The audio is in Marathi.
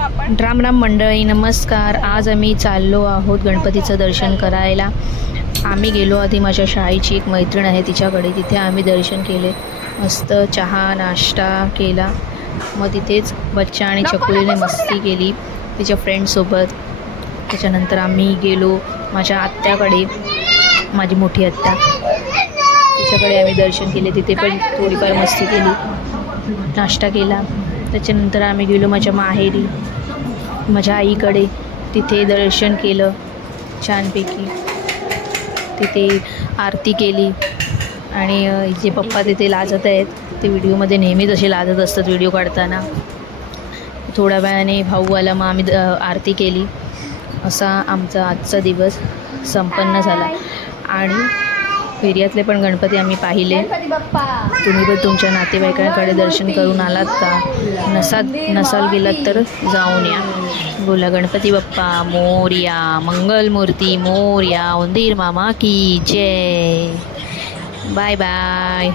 आपण. राम राम मंडळी, नमस्कार. आज आम्ही चाललो आहोत गणपतीचं दर्शन करायला. आम्ही गेलो आधी माझ्या शाळेची एक मैत्रीण आहे तिच्याकडे, तिथे आम्ही दर्शन केले. मस्त चहा नाश्ता केला. मग तिथेच बच्चा आणि चकुलीने मस्ती केली तिच्या फ्रेंडसोबत. त्याच्यानंतर आम्ही गेलो माझ्या आत्याकडे, माझी मोठी आत्या, तिच्याकडे आम्ही दर्शन केले. तिथे पण थोडीफार मस्ती केली, नाश्ता केला. त्याच्यानंतर आम्ही गेलो माझ्या माहेरी, माझ्या आईकडे. तिथे दर्शन केलं छानपैकी. तिथे आरती केली आणि जे पप्पा तिथे लाजत आहेत, ते व्हिडिओमध्ये नेहमीच असे लाजत असतात व्हिडिओ काढताना. थोड्या वेळाने भाऊ आला, मग आम्ही आरती केली. असा आमचा आजचा दिवस संपन्न झाला. आणि फेऱ्यातले पण गणपती आम्ही पाहिले. तुम्ही पण तुमच्या नातेवाईकांकडे दर्शन करून आलात का? नसाल गेलात तर जाऊन या. बोला गणपती बाप्पा मोरया, मंगलमूर्ती मोरया, उंदीर मामा की जय. Bye bye.